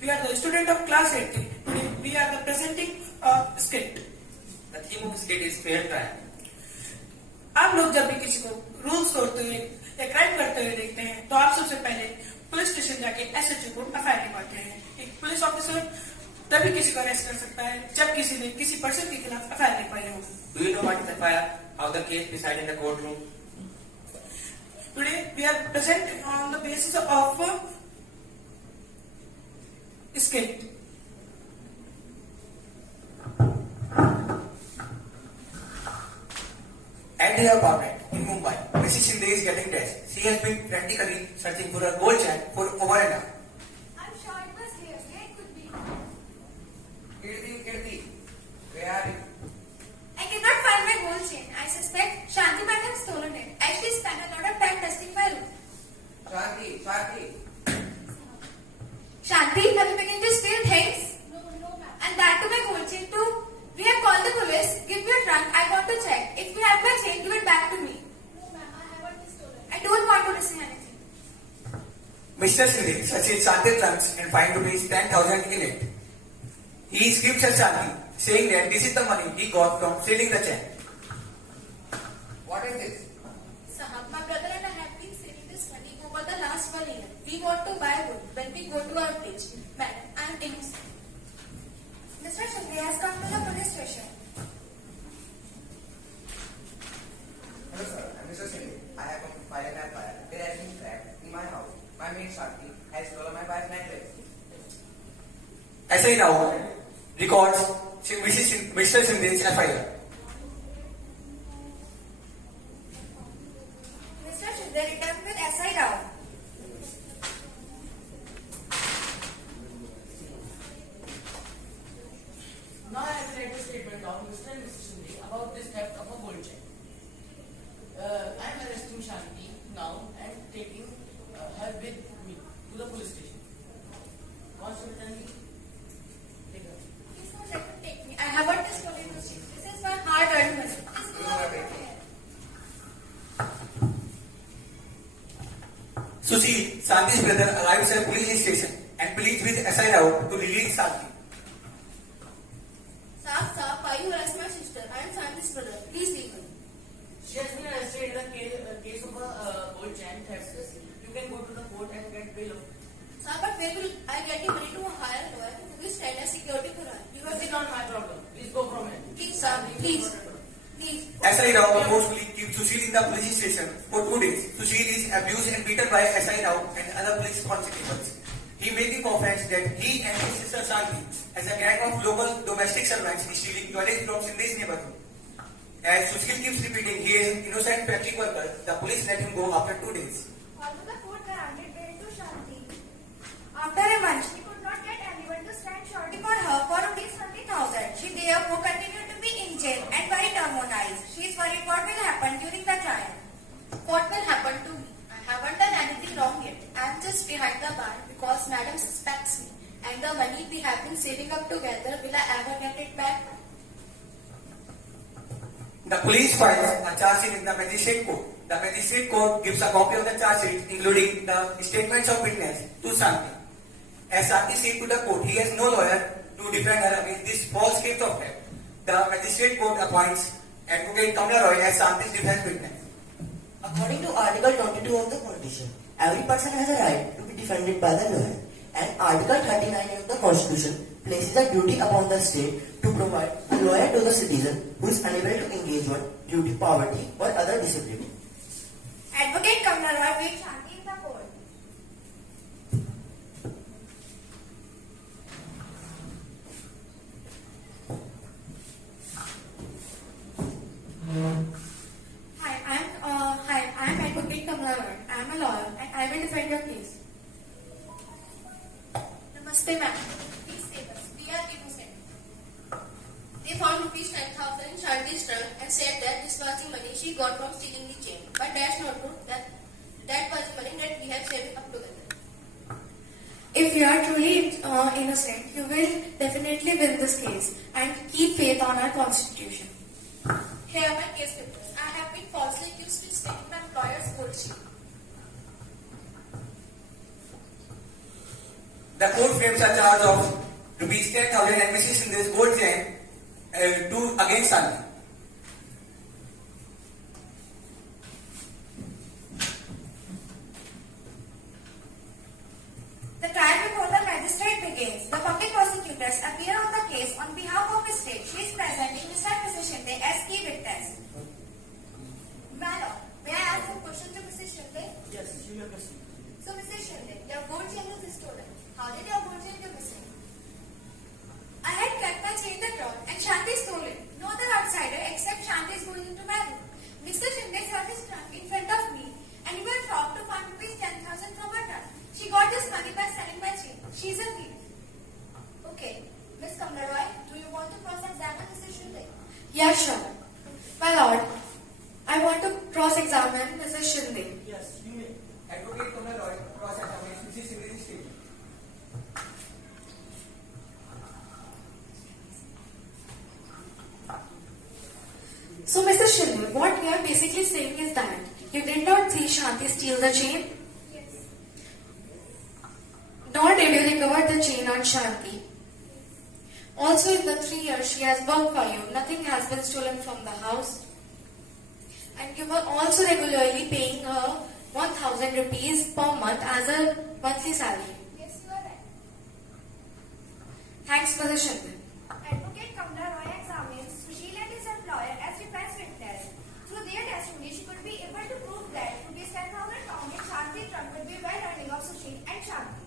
We are the student of class 8. Today we are the presenting skit. The theme of skit is fair trial. आप लोग जब भी किसी को rules तोड़ते हुए या क्राइम करते हुए देखते हैं तो आप सबसे पहले पुलिस स्टेशन जाके एसएचओ को एफआईआर लिखवाते हैं. एक पुलिस ऑफिसर तभी किसी को अरेस्ट कर सकता है जब किसी ने किसी पर्सन के खिलाफ एफआईआर लिखवाई हो. Do you know what is FIR? How the case decided in the courtroom? Today we are present on the basis of skit. At her apartment in Mumbai, Mrs. Shinde is getting dressed. She has been frantically searching for her gold chain for over an hour. I'm sure it was here. Where it could be? Kirti, where are you? I cannot find my gold chain. I suspect Shanti might have stolen it. I actually spent a lot of time testing my room. Shanti. Shanti, have you begun to steal things? No, ma'am. And that to my gold chain too? We have called the police. Give me your trunk. I want to check. If you have my chain, give it back to me. No, ma'am. I haven't stolen it. I don't want to listen anything. Mr. Shinde searches Shanti's trunks and finds rupees 10,000 in it. He gives her Shanti, saying that this is the money he got from stealing the chain. What is this? Sahab, my brother and I have been saving this money over the last 1 year. We want to buy wood when we go to our village. Madam, I am innocent. Mr. Shinde has come to the police station. Hello sir, I'm Mr. Shinde. I have come to file an FIR. There has been theft in my house. My maid Shanti has stolen my wife's necklace. SI now records Mr. Shinde's FIR. Mr. Shinde returned with SI Rao. Now I will write a statement of Mr. and Mrs. Shinde about this theft of a gold chain. I am arresting Shanti now and taking her with me to the police station. Constable, take her. Please don't let him take me. I haven't stolen the chain. This is my hard-earned money. Please go out from here. Sushil, Shanti's brother, arrives at police station and pleads with SI Rao to release Shanti. Saab, why you arrest my sister? I am Shanti's brother. Please leave her. She has been arrested in the case of a gold chain theft. You can go to the court and get bail. Saab, but where will I get the money to hire a lawyer who will stand as security for her? You have This is been not my problem. Please go from here. Please, Saab, please. Please. SI Rao forcefully keeps Sushil in the police station for 2 days. Sushil is abused and beaten by SI Rao and other police constables. He made the offense that he and his sister Shanti, as a gang of local domestic servants, is stealing jewelry from Shinde's neighborhood. As Sushil keeps repeating he is an innocent factory worker, the police let him go after 2 days. Although the court granted bail to Shanti, after a month, she could not get anyone to stand surety for her for rupees 20,000. She therefore continued to be in jail and very traumatized. She is worried what will happen during the trial. What will happen to me? I haven't done anything wrong yet. I am just behind the bar because madam suspects me. And the money we have been saving up together, will I ever get it back? The police files a charge sheet in the magistrate court. The magistrate court gives a copy of the charge sheet, including the statements of witness, to Shanti. As Shanti said to the court, he has no lawyer to defend her against this false case of theft. The magistrate court appoints Advocate Kamla Roy as Shanti's defense witness. According to Article 22 of the Constitution, every person has a right to be defended by the lawyer, and Article 39 of the Constitution places a duty upon the state to provide a lawyer to the citizen who is unable to engage one due to poverty or other disability. Advocate Kamla Roy pleads Shanti in the court. Hi, I am Advocate Kamla Roy. I am a lawyer and I will defend your case. Namaste, ma'am. Please save us. We are innocent. They found rupees 10,000 in Shanti's trunk and said that this was the money she got from stealing the chain. But that's not true. That was the money that we have saved up together. If you are truly innocent, you will definitely win this case and keep faith on our constitution. Here are my case papers. I have been falsely accused of stealing my employer's gold chain. The court frames a charge of rupees 10,000 and Mrs. Shinde's gold chain to against Shanti. The trial before the magistrate begins. The public prosecutors appear on the case on behalf of the state. She is presenting Mr. and Mrs. Shinde as key witness. Madam, may I ask a question to Mrs. Shinde? Yes, you may proceed. So, Mrs. Shinde, your gold chain was stolen. How did your gold chain go missing? I had kept my chain the drawer and Shanti stole it. No other outsider except Shanti is going into my room. Mr. Shinde saw his trunk in front of me and we were robbed to find rupees 10,000 from her trunk. She got this money by selling my chain. She's a thief. Okay. Miss Kamla Roy, do you want to cross-examine Mrs. Shinde? Yeah, sure. My lord, I want to cross-examine Mrs. Shinde. Yes, you may. Advocate Kamla Roy cross-examines Mrs. Shinde's statement. So, Mrs. Shinde, what you are basically saying is that you did not see Shanti steal the chain, Yes. nor did you recover the chain on Shanti. Also, in the 3 years she has worked for you, nothing has been stolen from the house. And you were also regularly paying her 1,000 rupees per month as a monthly salary. Yes, you are right. Thanks, Mrs. Shinde. Advocate Kamla Roy examines Sushil and his employer as defense witness. Through their testimony, she could be able to prove that rupees 10,000 found in Shanti's trunk would be well earning of Sushil and Shanti.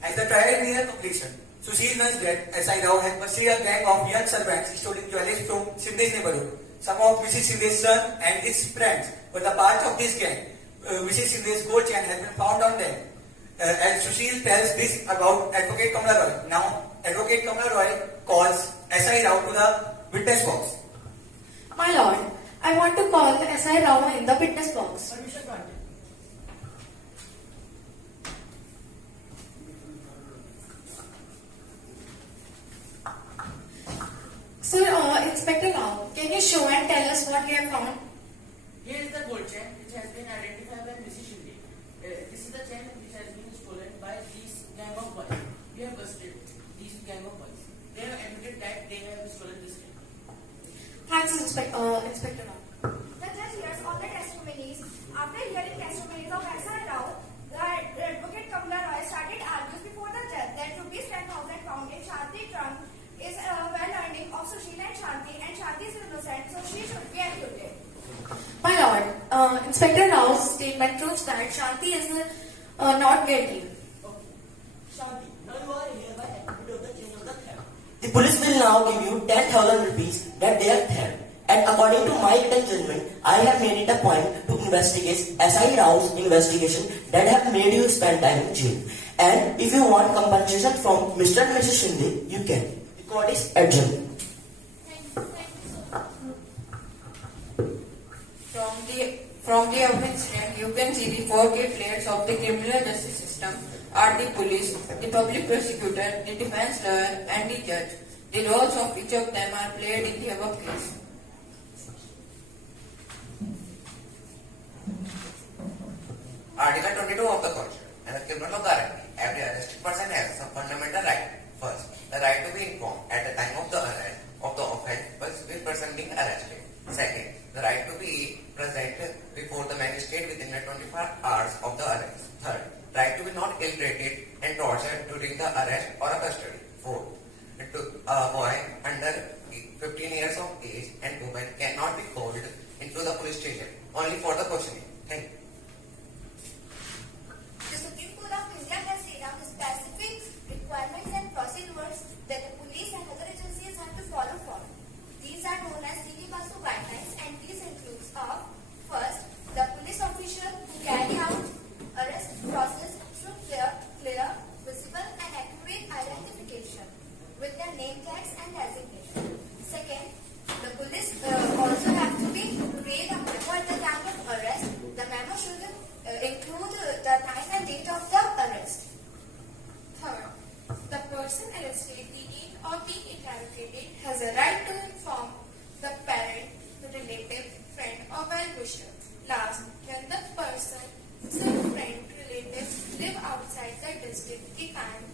As the trial near completion, Sushil learns that SI Rao had pursued a gang of young servants stealing jewelry from Shinde's neighborhood. Some of Mrs. Shinde's son and his friends were the part of this gang. Mrs. Shinde's gold chain has been found on them. And Sushil tells this about Advocate Kamla Roy. Now, Advocate Kamla Roy calls SI Rao to the witness box. My lord, I want to call the SI Rao in the witness box. Permission granted. Sir, Inspector Rao, can you show and tell us what you have found? Here is the gold chain which has been identified by Mrs. Shinde. This is the chain which has been stolen by these gang of boys. We have busted these gang of boys. They have admitted that they have stolen this chain. Thanks, Inspector Rao. The judge hears all the testimonies. After hearing testimonies of SI Rao, the advocate Kamla Roy started argues before the judge that rupees 10,000 found in Shanti trunk is well earning of Sushil and Shanti is innocent, so she should be acquitted. My lord, Inspector Rao's statement proves that Shanti is not guilty. Okay. Shanti, now you are hereby acquitted of the chain of the theft. The police will now give you 10,000 rupees that they have theft. And according to my written judgment, I have made it a point to investigate SI Rao's investigation that have made you spend time in jail. And if you want compensation from Mr. and Mrs. Shinde, you can. The court is adjourned. Thank you so much. From the above incident, you can see the 4 key players of the criminal justice system are the police, the public prosecutor, the defense lawyer, and the judge. The roles of each of them are played in the above case. Article 22 of the Constitution and the Criminal Law guarantee every arrested person has some fundamental right. First, the right to be informed at the time of the arrest of the offence with person being arrested. Second, the right to be present before the magistrate within the 24 hours of the arrest. Third, right to be not ill-treated and tortured during the arrest or a custody. Fourth, a boy under 15 years of age and woman cannot be called into the police station only for the questioning. Thank you. The Supreme Court of India has laid out specific requirements and procedures that the police and other agencies have to follow for. These are known as DD Basu guidelines, and these includes first, the police official who carry out arrest process should clear, visible and accurate identification with their name tags and designation. Second, the police also have to be create a memo at the time of arrest. The memo should include the time and date of the arrest. Third, the person arrested, detained or being interrogated has a right to inform the parent, the relative, friend or well-wisher. Last, when the person, friend, relative live outside the district, the time,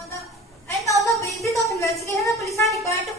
On the basis of investigation, the police are required to